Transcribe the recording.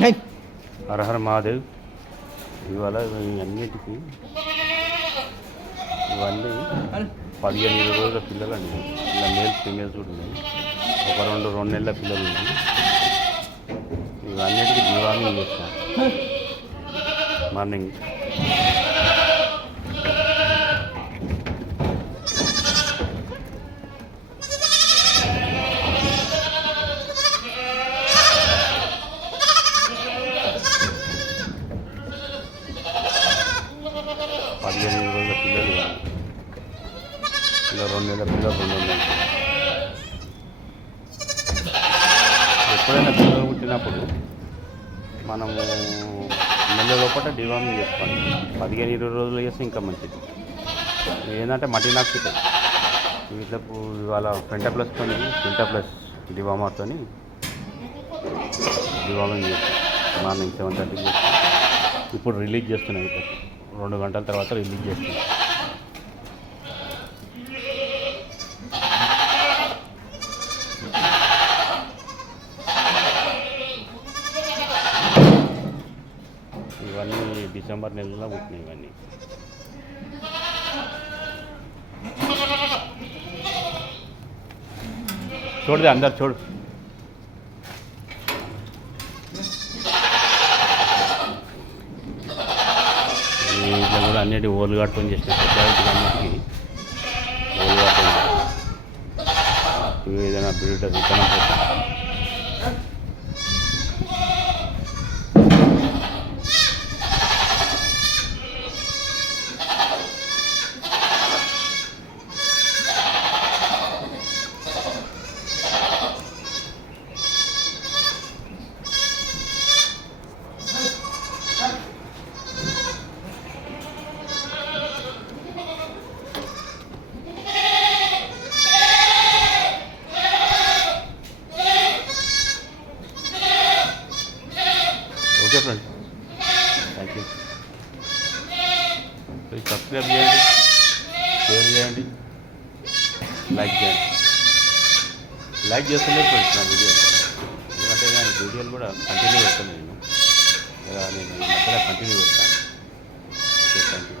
హర హర మహాదేవ్. ఇవాళ అన్నిటికీ ఇవన్నీ 15-20 రోజుల పిల్లలు అండి. ఇలా మేల్స్ ఫీమేల్స్ కూడా ఉన్నాయి. ఒక 2 నెలల పిల్లలు ఉన్నాయి. ఇవన్నిటికీ డివార్మింగ్ చేస్తాం మార్నింగ్. పదిహేను రోజుల పిల్లలు ఇలా 2 నెలల పిల్లలు 2 నెలలు. ఎప్పుడైనా పిల్లలు పుట్టినప్పుడు మనము నెల లోపల డివార్మింగ్ చేసుకోవాలి. 15-20 రోజులు చేస్తే ఇంకా మంచిది. ఏంటంటే మటినాక్సిటీ వీటికి ఇవాళ పెంటాప్లస్తో డివామాతో డివార్మింగ్ చేస్తాం. మార్నింగ్ 7:30 చేస్తాం. ఇప్పుడు రిలీజ్ చేస్తున్నాయి. ఇప్పుడు 2 గంటల తర్వాత రిలీజ్ చేస్తున్నాం. ఇవన్నీ డిసెంబర్ నెలలో పుట్టినాయి. ఇవన్నీ చూడదే అందరు చూడు. ఇట్లా కూడా అన్నిటి ఓలు కట్టుకొని చేసిన పెద్దవాటికి అన్నిటికీ ఓలు కట్టుకొని ఏదైనా బ్రీడర్ విత్తనం పోతాం. Okay friends, thank you. Please subscribe చేయండి, షేర్ చేయండి, లైక్ చేయండి. లైక్ చేస్తలేదు ఫ్రెండ్స్ నా వీడియోలు. ఎందుకంటే నేను వీడియోలు కూడా కంటిన్యూ పెడతాను. నేను ఈ మధ్యలో కంటిన్యూ పెడతాను. Okay, thank you.